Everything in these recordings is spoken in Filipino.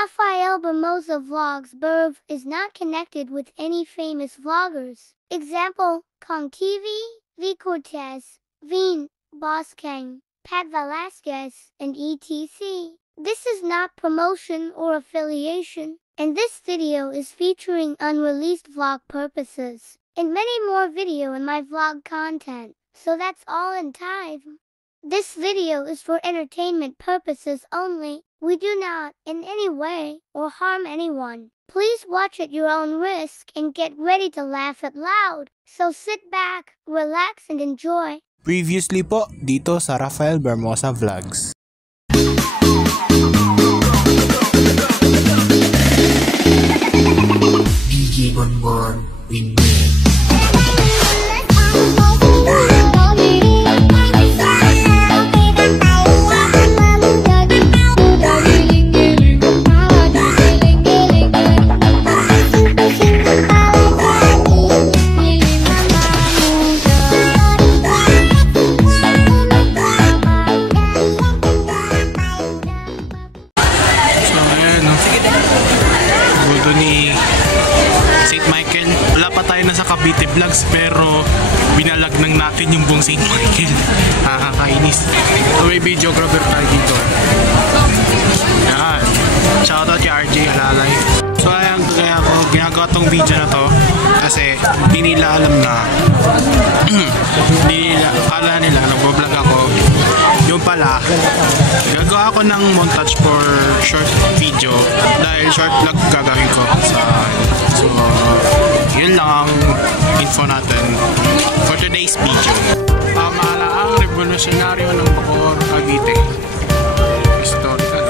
Rafael Bermosa Vlogs Berv is not connected with any famous vloggers. Example, Kong TV, V Cortez, Veen, Boss Kang, Pat Velasquez, and etc. This is not promotion or affiliation, and this video is featuring unreleased vlog purposes, and many more video in my vlog content, so that's all in time. This video is for entertainment purposes only. We do not, in any way, or harm anyone. Please watch at your own risk and get ready to laugh out loud. So sit back, relax, and enjoy. Previously po, dito sa Rafael Bermosa Vlogs. DJ Bonbon Winnie. Ni St. Michael. Wala pa tayo na sa Cavite Vlogs pero binalag nang natin yung buong St. Michael. Nakakainis. So may videographer tayo dito. Yan. Shoutout kay RJ Halalay. So ayan, kaya ako ginagawa tong video na to kasi hindi nila alam na hindi nila akala nila nag-vlog ako. Yung pala, gagawa ako ng montage for short video dahil short vlog gagawin ko so yun lang ang info natin for today's video. Pamala ang revolusyonaryo ng Bacoor, Cavite. Historical.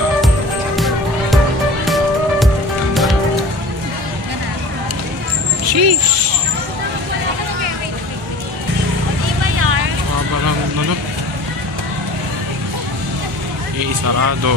Sheesh! Parang nanot. Sarado.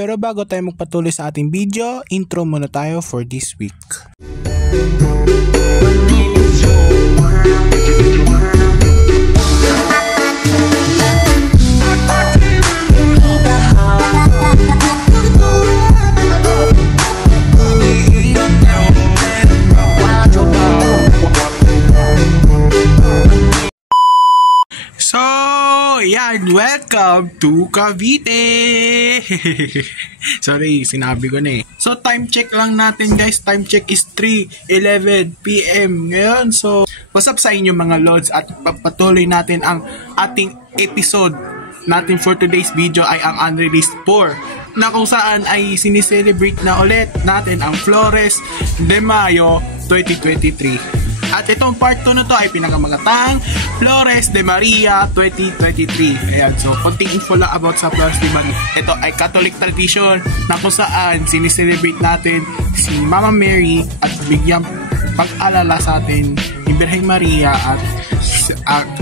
Pero bago tayo magpatuloy sa ating video, intro muna tayo for this week. So, yan, welcome to Cavite! Sorry, sinabi ko na eh. So, time check lang natin guys. Time check is 3:11 PM ngayon. So, what's up sa inyo mga lords at papatuloy natin ang ating episode natin for today's video ay ang Unreleased 4 na kung saan ay sinicelebrate na ulit natin ang Flores de Mayo 2023. At itong part 2 na to ay pinakamagatang Flores de Maria 2023. Ayan, so konting info lang about sa Flores de Maria. Ito ay Catholic tradition na kung saan sinicelebrate natin si Mama Mary at bigyang pag-alala sa atin ni Birhen Maria at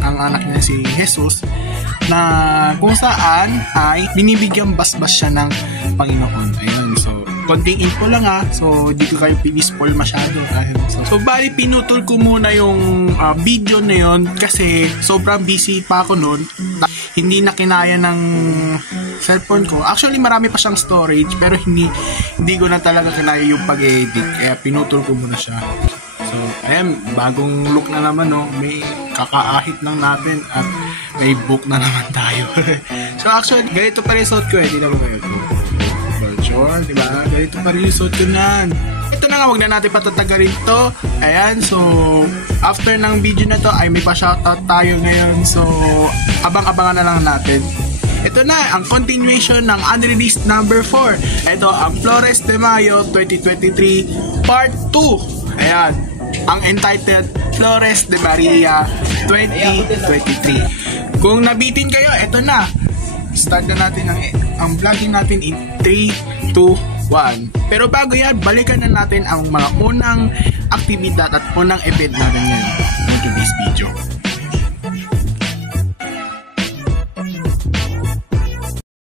ang anak niya si Jesus, na kung saan ay binibigyan basbas siya ng Panginoon. Ayan, so konting info lang so di ko kayo pinispoil masyado. So bali pinutol ko muna yung video na yun kasi sobrang busy pa ako noon. Hindi na kinaya ng cellphone ko. Actually marami pa siyang storage pero hindi ko na talaga kinaya yung pag-edit, kaya pinutol ko muna siya. So ayan, bagong look na naman may kakaahit lang natin at may book na naman tayo. So actually ganito pa rin suot ko hindi naman kayo virtual, diba? Ganito pa rin yung suot ko na. Ito na nga, wag na natin patatagalin to. Ayan, so after ng video na to ay may pa-shoutout tayo ngayon. So abang-abangan na lang natin. Ito na, ang continuation ng Unreleased number 4. Ito ang Flores de Mayo 2023 Part 2. Ayan, ang entitled Flores de Maria 2023. Kung nabitin kayo, eto na. Start na natin ang vlogging natin in 3, 2, 1. Pero bago yan, balikan na natin ang mga unang aktibidad at unang event natin ngayon into this video.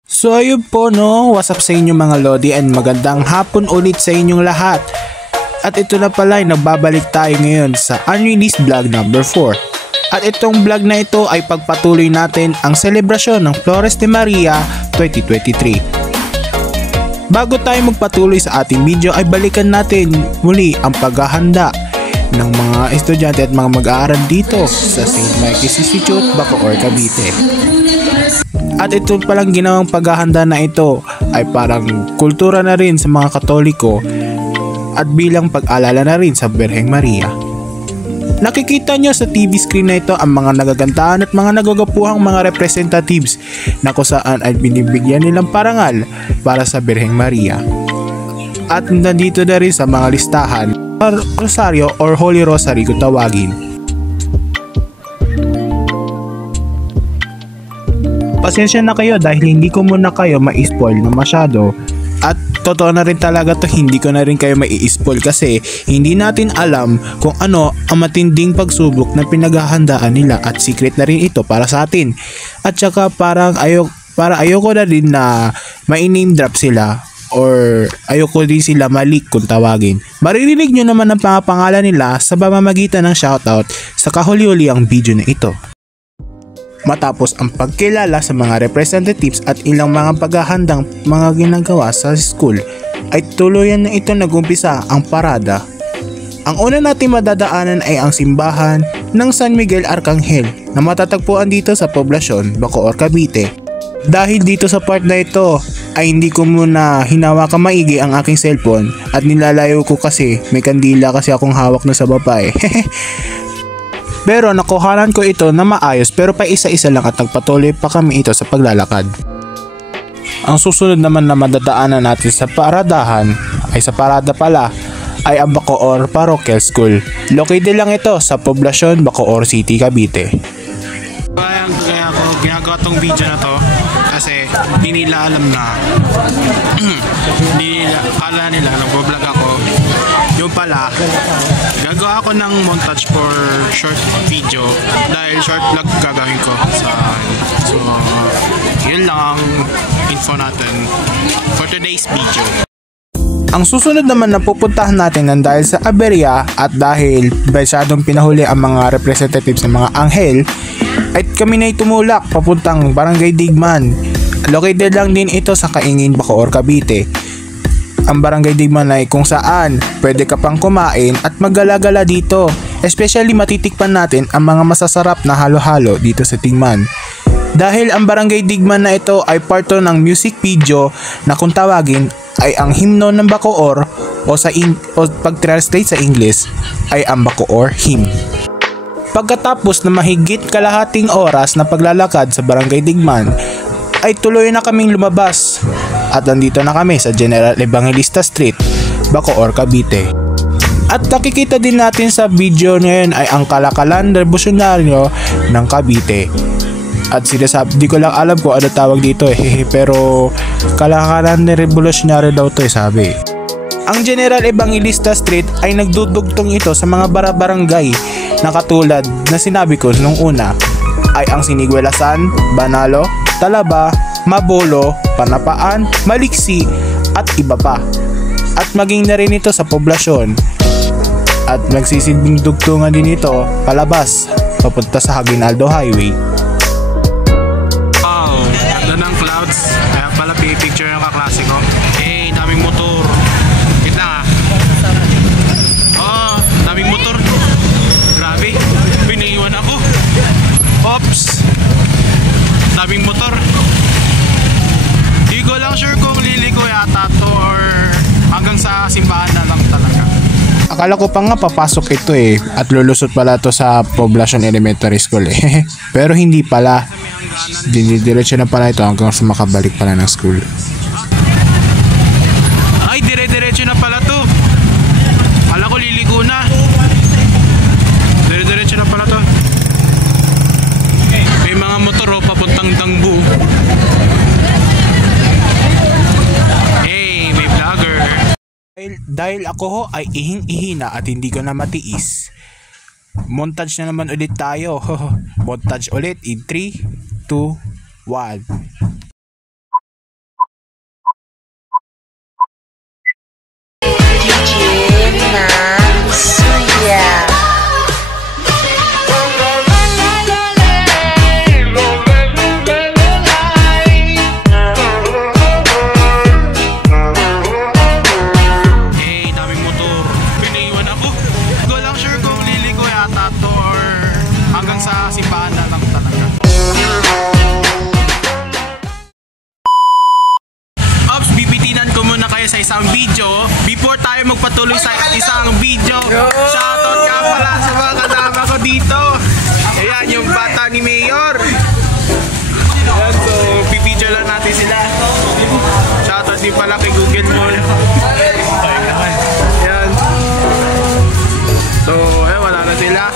So ayun po no, what's up sa inyo mga Lodi and magandang hapon ulit sa inyong lahat. At ito na pala ay nagbabalik tayo ngayon sa unreleased vlog number 4. At itong vlog na ito ay pagpatuloy natin ang selebrasyon ng Flores de Maria 2023. Bago tayo magpatuloy sa ating video ay balikan natin muli ang paghahanda ng mga estudyante at mga mag-aaral dito sa St. Michael's Institute, Bacoor, Cavite. At ito palang ginawang paghahanda na ito ay parang kultura na rin sa mga Katoliko at bilang pag-alala na rin sa Birheng Maria. Nakikita nyo sa TV screen na ito ang mga nagagantahan at mga nagagapuhang mga representatives na kung saan ay binibigyan nilang parangal para sa Birheng Maria. At nandito na rin sa mga listahan, Rosario or Holy Rosary kung tawagin. Pasensya na kayo dahil hindi ko muna kayo ma-spoil na masyado. At totoo na rin talaga to, hindi ko na rin kayo mai-spoil kasi hindi natin alam kung ano ang matinding pagsubok na pinaghahandaan nila at secret na rin ito para sa atin. At saka parang ayoko na rin na mai-name drop sila or ayoko din sila malik kung tawagin. Maririnig nyo naman ang pangalan nila sa pamamagitan ng shoutout sa kahuli-huli ang video na ito. Matapos ang pagkilala sa mga representatives at ilang mga paghahandang mga ginagawa sa school, ay tuluyan na ito nagumpisa ang parada. Ang una natin madadaanan ay ang simbahan ng San Miguel Arcangel na matatagpuan dito sa poblasyon Bacoor, Cavite. Dahil dito sa part na ito ay hindi ko muna hinawakan maigi ang aking cellphone at nilalayo ko kasi may kandila kasi akong hawak na sa baba eh. Pero nakuhanan ko ito na maayos pero pa isa-isa lang at nagpatuloy pa kami ito sa paglalakad. Ang susunod naman na madadaanan natin sa paradahan ay sa parada pala ay ang Bacoor Parochial School. Located lang ito sa poblasyon Bacoor City, Cavite. Kaya ako ginagawa tong video na to kasi hindi nila alam na akala nila nag-vlog ako. Yung pala, gagawa ako ng montage for short video dahil short vlog gagawin ko sa so yun lang ang info natin for today's video. Ang susunod naman na pupuntahan natin ng dahil sa Aberia at dahil masyadong pinahuli ang mga representatives ng mga anghel ay kami na tumulak papuntang Barangay Digman. Located lang din ito sa Kaingin, Bacoor, Cavite. Ang Barangay Digman ay kung saan pwede ka pang kumain at maggala-gala dito. Especially matitikpan natin ang mga masasarap na halo-halo dito sa Digman. Dahil ang Barangay Digman na ito ay part ng music video na kung tawagin ay ang himno ng Bacoor o pag-translate sa English ay ang Bacoor hymn. Pagkatapos na mahigit kalahating oras na paglalakad sa Barangay Digman ay tuloy na kaming lumabas at nandito na kami sa General Evangelista Street, Bacoor, Cavite. At nakikita din natin sa video ngayon ay ang Kalakalan Revolusyonaryo ng Cavite. At sinasabi, di ko lang alam kung ano tawag dito pero Kalakalan Revolusyonaryo daw to sabi. Ang General Evangelista Street ay nagdudugtong ito sa mga barangay na katulad na sinabi ko nung una ay ang Siniguelasan, Banalo, Talaba, Mabolo, Panapaan, Maliksi at iba pa. At maging na rin ito sa poblasyon. At nagsisilbing dugtungan din ito palabas papunta sa Aguinaldo Highway. Wow, ganda ng clouds. Kaya pala picture yung kaklase ko. Eh, daming motor. Kita nga. Oh, daming motor. Grabe, piniiwan ako. Ops, daming motor. Di ko lang sure kung liliko yata to or hanggang sa simbahan na lang talaga. Akala ko pa nga papasok ito at lulusot pala to sa Poblacion Elementary School Pero hindi pala. Dinidiretso na pala ito hanggang sa makabalik pala ng school. Ay, dire-diretso na pala to. Akala ko liliko na. Dire-diretso na pala to. May mga motor dahil ako ho ay ihing-ihi na at hindi ko na matiis, montage na naman ulit tayo. Montage ulit in 3, 2, 1. Sa simbahan na lang talaga. Ops, bibitinan ko muna kayo sa isang video before tayo magpatuloy sa isang video. Shoutout ka pala sa mga kasama ko dito. Ayan, yung bata ni Mayor. Ayan, so pipidyo lang natin sila. Shoutout din pala kay Google Mall. Ayan. So, ayan, wala na sila.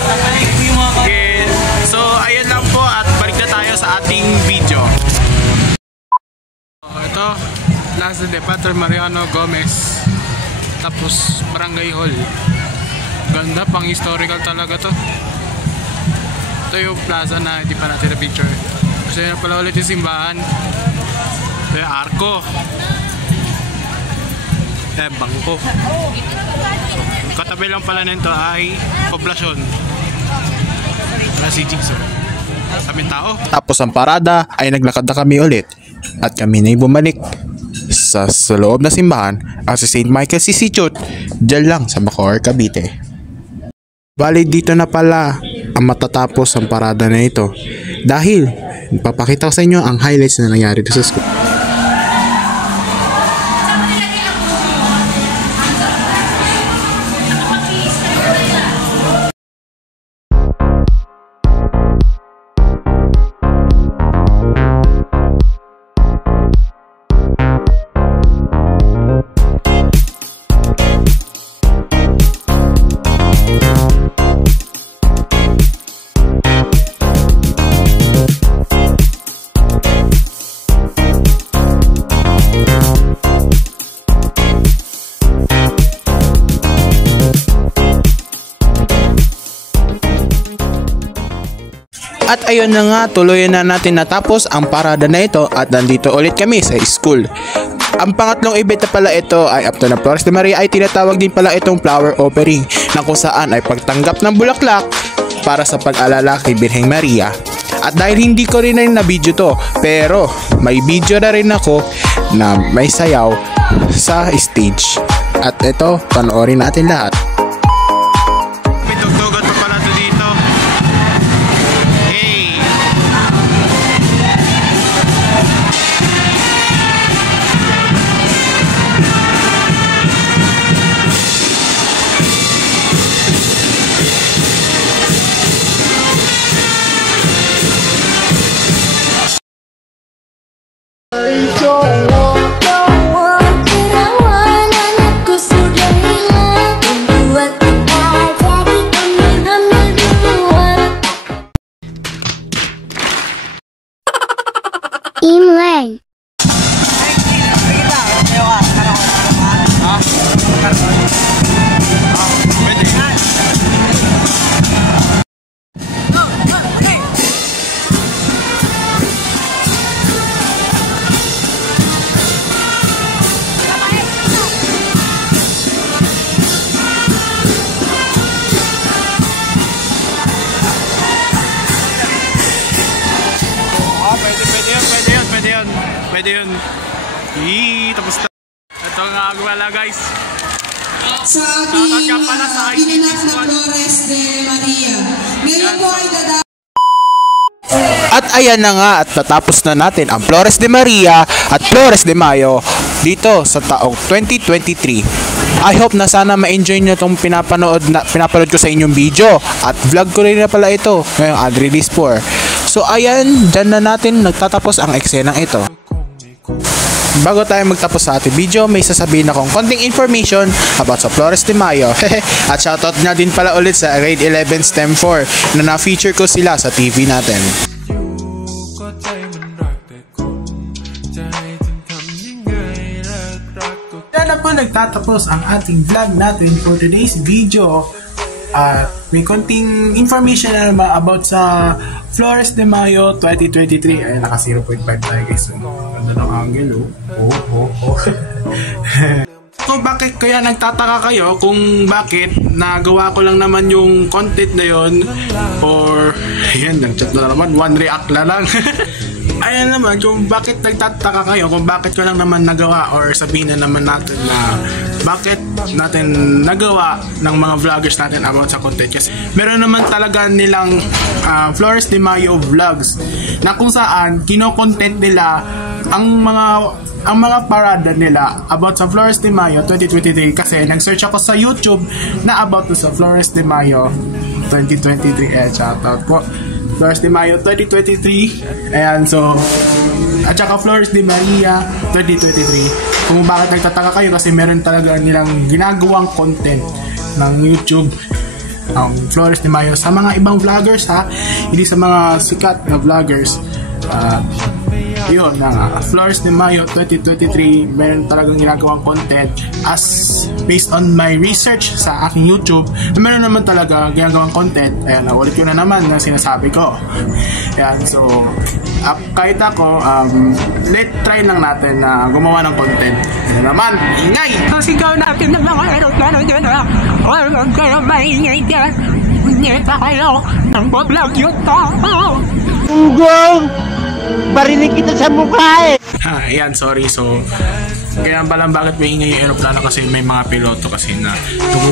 Okay. So, ayun lang po at balik na tayo sa ating video. Ito, Plaza de Padre Mariano Gomez. Tapos, Barangay Hall. Ganda, pang historical talaga to. Ito yung plaza na hindi pa natin na-picture. Kasi yun pala ulit yung simbahan. Ito yung arko. Bangko. So, katabi lang pala nito ay poblasyon. Si Jigsaw. Kami tao. Tapos ang parada ay naglakad na kami ulit at kami na bumalik sa loob na simbahan at sa St. Michael Institute dyan lang sa Bacoor, Cavite. Bali dito na pala ang matatapos ang parada na ito dahil papakita ko sa inyo ang highlights na nangyari dito sa school. At ayun na nga, tuloy na natin natapos ang parada na ito at nandito ulit kami sa school. Ang pangatlong event na pala ito ay after ng Flores de Maria ay tinatawag din pala itong flower offering na kung saan ay pagtanggap ng bulaklak para sa pag-alala kay Birheng Maria. At dahil hindi ko rin na video to, pero may video na rin ako na may sayaw sa stage. At ito, panoorin natin lahat. Imlay. Pwede yun. Tapos na. Ito nga wala guys. Sa ating ginanap na Flores de Maria. Ngayon po ay At ayan na nga at natapos na natin ang Flores de Maria at Flores de Mayo dito sa taong 2023. I hope na sana ma-enjoy nyo itong pinapanood ko sa inyong video at vlog ko rin na pala ito ngayong ad-release 4. So ayan, dyan na natin nagtatapos ang eksenang ito. Bago tayo magtapos sa ating video, may sasabihin akong konting information about sa Flores de Mayo. At shoutout na din pala ulit sa Grade 11 STEM 4 na na-feature ko sila sa TV natin. Diyan na po nagtatapos ang ating vlog natin for today's video. May konting information na naman about sa Flores de Mayo 2023. Ay, naka 0.5 tayo guys. Ganda ng angle, oh. So, bakit kaya nagtataka kayo kung bakit nagawa ko lang naman yung content na yon, or yan, nag-chat na naman, one react na lang. Ayan naman, kung bakit nagtataka kayo kung bakit ko lang naman nagawa, or sabihin na naman natin na bakit natin nagawa ng mga vloggers natin about sa content. Kasi meron naman talaga nilang Flores de Mayo vlogs na kung saan kino-content nila ang mga parada nila about sa Flores de Mayo 2023, kasi nag-search ako sa YouTube na about sa Flores de Mayo 2023. Shoutout po Flores de Mayo 2023. Ayan, so at saka Flores de Maria 2023. Kung bakit nagtataka kayo, kasi meron talaga nilang ginagawang content ng YouTube ang Flores de Mayo sa mga ibang vloggers, hindi sa mga sikat na vloggers. Yun na Flores de Mayo 2023, meron talagang ginagawang content as based on my research sa aking YouTube, meron naman talaga ginagawang content. Ayan, ulit yun na naman na sinasabi ko. Ayan, so kahit ako, let's try lang natin na gumawa ng content. Ayan naman, ingay! Sigaw natin ng mga aeroplano dyan, huwag kayo maingay dyan. Hindi pa kayo nang vlog yun to. Barinig kita sa mukha eh. Ayan, sorry. So, kaya palang bakit may ingay yung aeroplano, kasi may mga piloto kasi na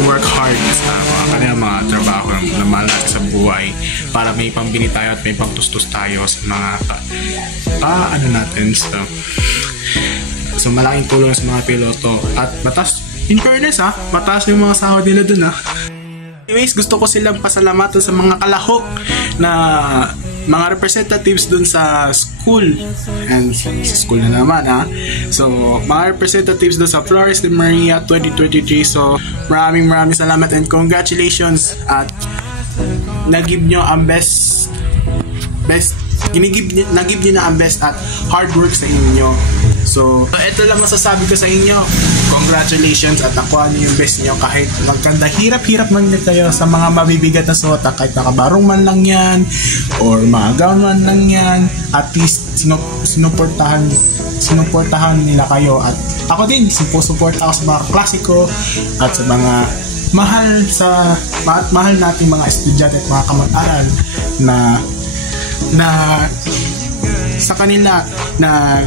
work hard sa kanilang mga trabaho na mahal sa buhay para may pambili tayo at may pangtustos tayo sa mga ano natin. So malaking tulong sa mga piloto at mataas, in fairness mataas yung mga sahod nila dun Anyways, gusto ko silang pasalamatan sa mga kalahok na mga representatives dun sa school. And sa school na naman So, mga representatives dun sa Flores de Maria 2023. So, maraming salamat and congratulations. At nag-give nyo ang best nag-give nyo na ang best at hard work sa inyo. So, ito lang masasabi ko sa inyo. Congratulations at nakuha nyo yung best nyo kahit magkanda hirap-hirap man kayo sa mga mabibigat na suota, kahit nakabarong man lang yan or mga gown man lang yan, at least sinuportahan nila kayo. At ako din, support ako sa mga klasiko at sa mga mahal nating mga estudyante at mga kamag-aral na sa kanila na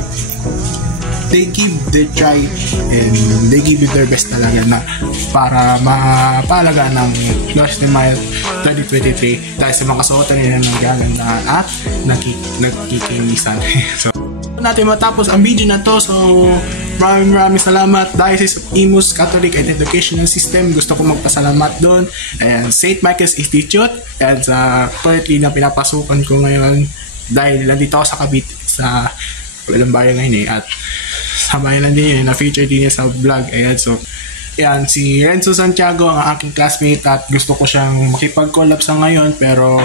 they give their try and they give it their best talaga na para mapalaga ng Flores de Mayo 2023 dahil sa mga suotan nila ng gagandahan at nagkikinisan. So, natin matapos ang video na to. So, maraming salamat Diocese of Imus Catholic and Educational System. Gusto ko magpasalamat doon, and St. Michael's Institute, and sa currently na pinapasukan ko ngayon dahil nandito ako sa Cavite, sa walang bayan ngayon at sa bayan lang din na-feature din niya sa vlog. Ayan, so yan, si Renzo Santiago ang aking classmate at gusto ko siyang makipag-collab sa ngayon, pero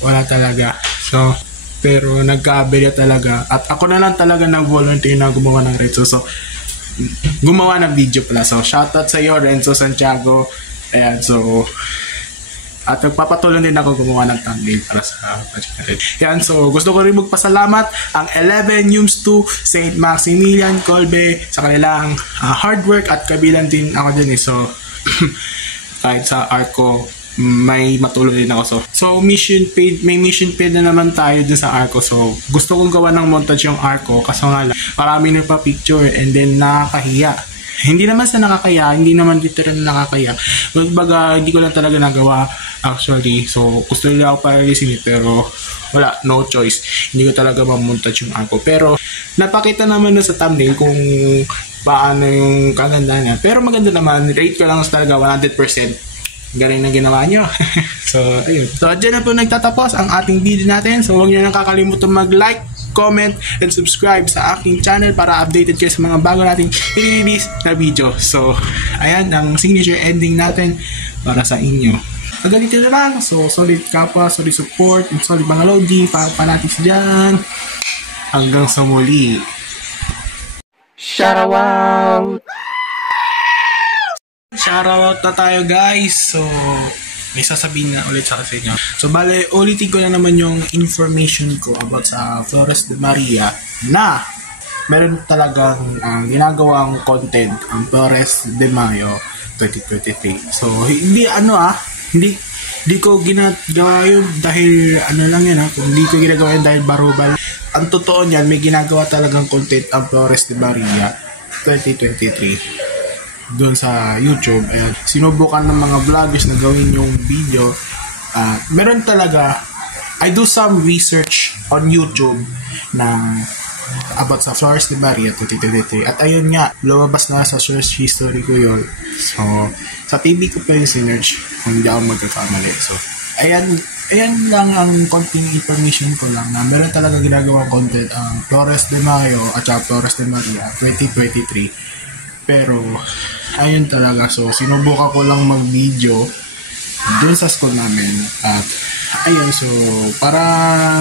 wala talaga. So, pero nagka-aberya talaga at ako na lang talaga nag-volunteer na gumawa ng Renzo. So, gumawa ng video pala. So, shoutout sa iyo, Renzo Santiago. Ayan, so at nagpapatuloy din ako gumawa ng thumbnail para sa project natin. Yan, so gusto ko rin magpasalamat ang 11 Yums 2 St. Maximilian Colbe sa kanilang hard work at kabilang din ako din So, kahit sa Arco, may matulong din ako. So may mission paid na naman tayo dun sa Arco. So, gusto kong gawa ng montage yung Arco, kaso nga lang, marami na pa picture and then nakakahiya. Hindi naman sa nakakaya, hindi naman literal na nakakaya. Baga, hindi ko lang talaga nagawa actually. So, gusto nila ako paralisin pero wala, no choice. Hindi ko talaga mamontage yung Arco. Pero, napakita naman na sa thumbnail kung paano yung kaganda niya. Pero maganda naman, rate ko lang talaga 100%. Galing na ginawa nyo. So, ayun. So, dyan na po nagtatapos ang ating video natin. So, huwag nyo nang kakalimutan mag-like, comment, and subscribe sa aking channel para updated kayo sa mga bago nating i-release na video. So, ayan ang signature ending natin para sa inyo. Ganito na lang. So, solid kapwa, solid support, and solid mga lodi para panatis dyan. Hanggang sa muli. Shoutout! Shoutout na tayo guys. So, may sasabihin na ulit sa inyo. So, bale, ulitin ko na naman yung information ko about sa Flores de Maria na meron talagang ginagawang content ang Flores de Mayo 2023. So, hindi ko ginagawa yun dahil lang yan hindi ko ginagawa yun dahil barubal. Ang totoo niyan, may ginagawa talagang content ang Flores de Maria 2023 doon sa YouTube. Ayan, sinubukan ng mga vloggers na gawin yung video. Meron talaga, I do some research on YouTube na about sa Flores de Maria 2023. At ayun nga, lumabas na sa search history ko yun. So, sa TV ko pa yung sinerch kung hindi ako magkakamali. So, ayan lang ang konting information ko lang na meron talaga ginagawang content ang Flores de Mayo at saka Flores de Maria 2023. Pero, ayun talaga. So, sinubukan ko lang mag-video dun sa school namin. At, ayun. So, para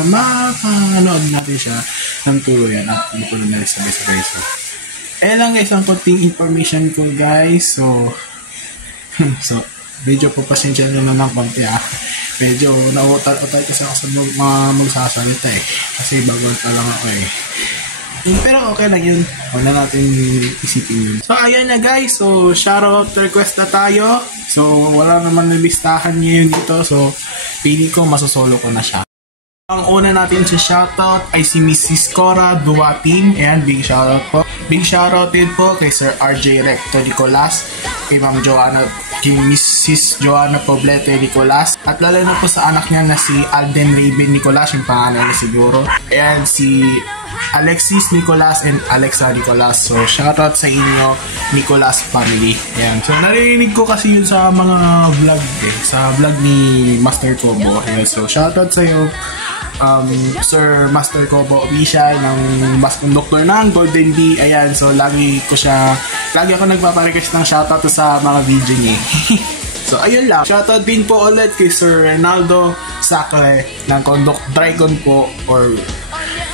mapanood natin siya ng tuluyan at mapunin na rin sabay-sabay. So, ayun lang guys, ang konting information ko guys. So, medyo po pasensya nyo na ng konti Medyo nautal-utal kasi ako sa mga magsasalita Kasi bago pa lang ako Pero okay lang yun. Huwag na natin isipin yun. So, ayan na guys. So, shoutout request na tayo. So, wala naman nalistahan ngayon dito. So, pili ko, masosolo ko na siya. Ang una natin sa shoutout ay si Mrs. Cora Duatin. Ayan, big shoutout po. Big shoutout din po kay Sir RJ Recto Nicolas, kay Ma'am Joanna, kay Mrs. Joanna Poblete Nicolas, at lalo na po sa anak niya na si Alden Raven Nicolas, yung pangalan niya siguro. Ayan, si Alexis Nicolas and Alexa Nicolas. So, shoutout sa inyo, Nicolas family. Ayan. So, narinig ko kasi yun sa mga vlog sa vlog ni Master Kobo. Ayan. So, shoutout sa iyo, Sir Master Kobo official ng Bus Conductor ng Golden Bee. Ayan. So, lagi ako nagpaparequest ng shoutout sa mga video niya. So, ayun lang. Shoutout din po ulit kay Sir Renaldo Sacre ng Dragon po, or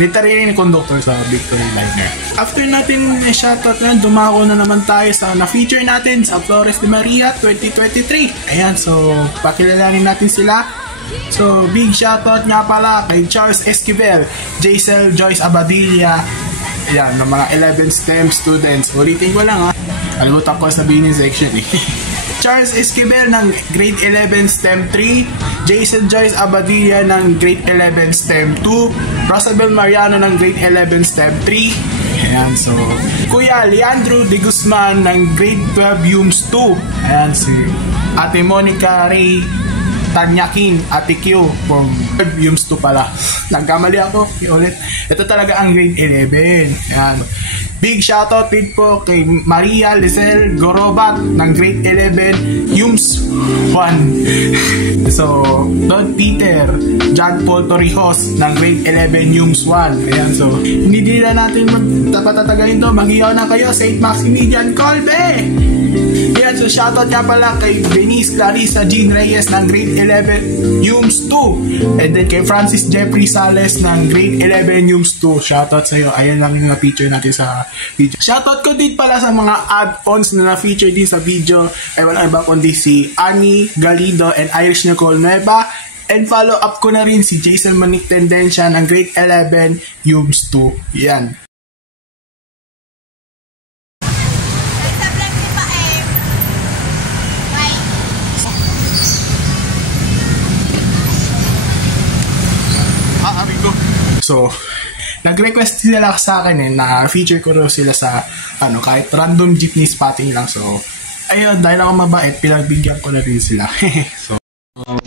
literally ni conductor sa Victory Liner. After natin shoutout na, dumako na naman tayo sa na-feature natin sa Flores de Maria 2023. Ayan, so pakilalanin natin sila. So, big shoutout nga pala kay Charles Esquivel, Jaisel Joyce Abadilla, ayan, ng mga 11 STEM students. Ulitin ko lang kalimutan ko sabihin yung section Charles Esquivel ng Grade 11 STEM 3, Jason Joyce Abadilla ng Grade 11 STEM 2, Rosabel Mariano ng Grade 11 STEM 3. Ayan, so Kuya Leandro De Guzman ng Grade 12 UMS 2. Ayan, si Ate Monica Ray Tanyakin, Ate Q from UMS 2 pala. Nagkamali ako, ulit. Ito talaga ang Grade 11. Ayan. Big shoutout din po kay Maria Lizelle Gorobat ng Grade 11 UMS 1. So, Don Peter John Paul Torrijos ng Grade 11 UMS 1. Ayan, so hindi nila natin patatagayin to. Maghiyaw na kayo, St. Maximilian Colbe. Ayan, so shoutout nga pala kay Denise Clarissa Jean Reyes ng Grade 11 UMS 2. And then kay Francis Jeffrey Sales ng Grade 11 UMS 2. Shoutout sa iyo. Ayan lang yung feature natin sa video. Shoutout ko din pala sa mga add-ons na na-feature din sa video. Ay wala iba kundi si Annie Galido and Irish Nicole Nueva. And follow up ko na rin si Jason Manik Tendencia ng Grade 11 UMS 2. Yan. So, nag-request sila sa akin na feature ko rin sila sa kahit random jeepney spotting lang. So, ayun, dahil ako mabait, pinagbigyan ko na rin sila. So,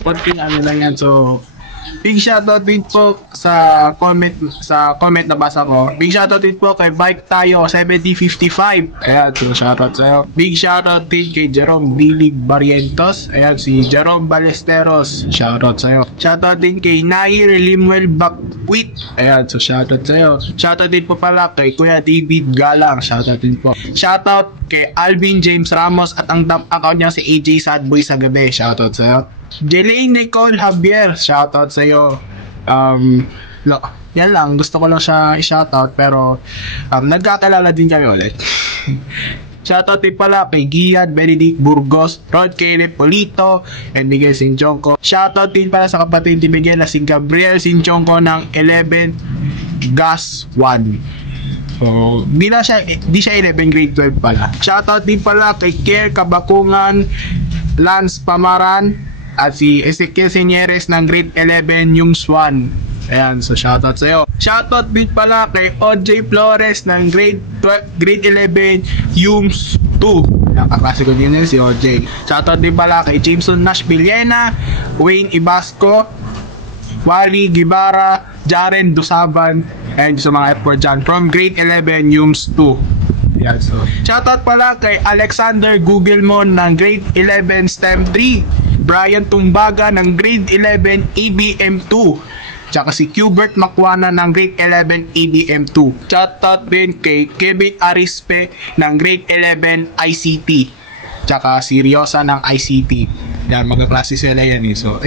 konting lang yan. So, big shoutout din po sa comment na basa ko. Big shoutout din po kay Bike Tayo 7055. Ayan, so shoutout sa'yo. Big shoutout din kay Jerome Bilig Barrientos. Ayan, si Jerome Ballesteros. Shoutout sa'yo. Shoutout din kay Nair Limuel Bakwit. Ayan, so shoutout sa'yo. Shoutout din po pala kay Kuya David Galang. Shoutout din po. Shoutout kay Alvin James Ramos at ang dump account niya si AJ Sadboy sa gabi. Shoutout sa'yo. Jelaine Nicole Javier, shoutout sa'yo. Yan lang, gusto ko lang siya i-shoutout, pero nagkakilala din kami ulit. Shoutout din pala kay Gian, Benedict Burgos, Rod Caleb Polito, and Miguel Sinchonko. Shoutout din pala sa kapatid ni Miguel na si Gabriel Sinchonko ng 11 Gas 1. So, di siya 11, grade 12 pala. Shoutout din pala kay Kier Kabakungan, Lance Pamaran, at si Ezekiel Señeres ng grade 11 yung Swan. Ayan, so shoutout sa'yo. Shoutout din pala kay OJ Flores ng grade 11 Yums 2. Nakaklase ko din yun si OJ. Shoutout din pala kay Jameson Nash Villena, Wayne Ibasco, Wally Gibara, Jaren Dusaban, and sa mga F4 dyan from grade 11 Yums 2. Ayan, so shoutout pala kay Alexander Gugelmon ng grade 11 STEM 3, Brian Tumbaga ng grade 11 ABM 2, tsaka si Hubert Makwana ng grade 11 ABM2. Shoutout din kay Kevin Arispe ng grade 11 ICT. Tsaka si Riosa ng ICT. Yan, magkaklase sila yan eh. So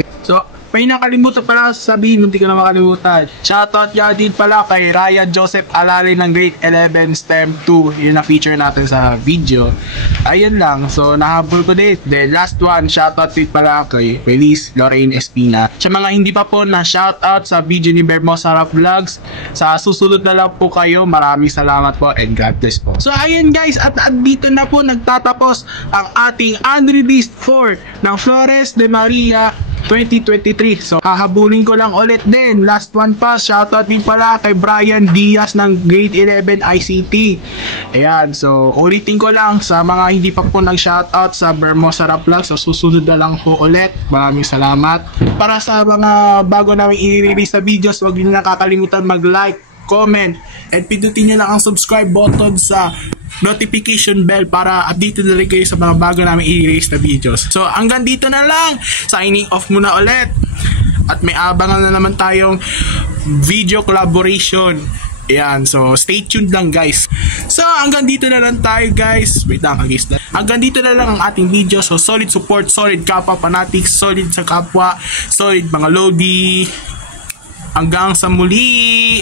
may nakalimutan pala sabihin, hindi ko na makalimutan. Shoutout yan din pala kay Ryan Joseph Alari ng grade 11 STEM 2. Yun na feature natin sa video. Ayun lang, so nahabol ko din. Then last one, shoutout din pala kay Feliz Lorraine Espina. Sa mga hindi pa po na shoutout sa video ni Bermosa Rap Vlogs, sa susunod na lang po kayo. Maraming salamat po and God bless po. So ayun guys, at dito na po nagtatapos ang ating unreleased 4 ng Flores de Maria 2023. So hahabulin ko lang ulit din. Last one pa, shoutout din pala kay Brian Diaz ng grade 11 ICT. Ayan, so ulitin ko lang sa mga hindi pa po nag-shoutout sa Bermosa Rap Vlogs. So susunod na lang po ulit. Maraming salamat. Para sa mga bago namin i-release na videos, huwag niyo nakakalimutan mag-like, comment, and pindutin niyo lang ang subscribe button sa notification bell para update na rin kayo sa mga bago namin i-release na videos. So hanggang dito na lang, signing off muna ulit, at may abangan na naman tayong video collaboration. Ayan, so stay tuned lang guys. So hanggang dito na lang tayo guys. Wait lang, hanggang dito na lang ang ating video. So solid support, solid kapwa fanatics, solid sa kapwa, solid mga lodi. Hanggang sa muli.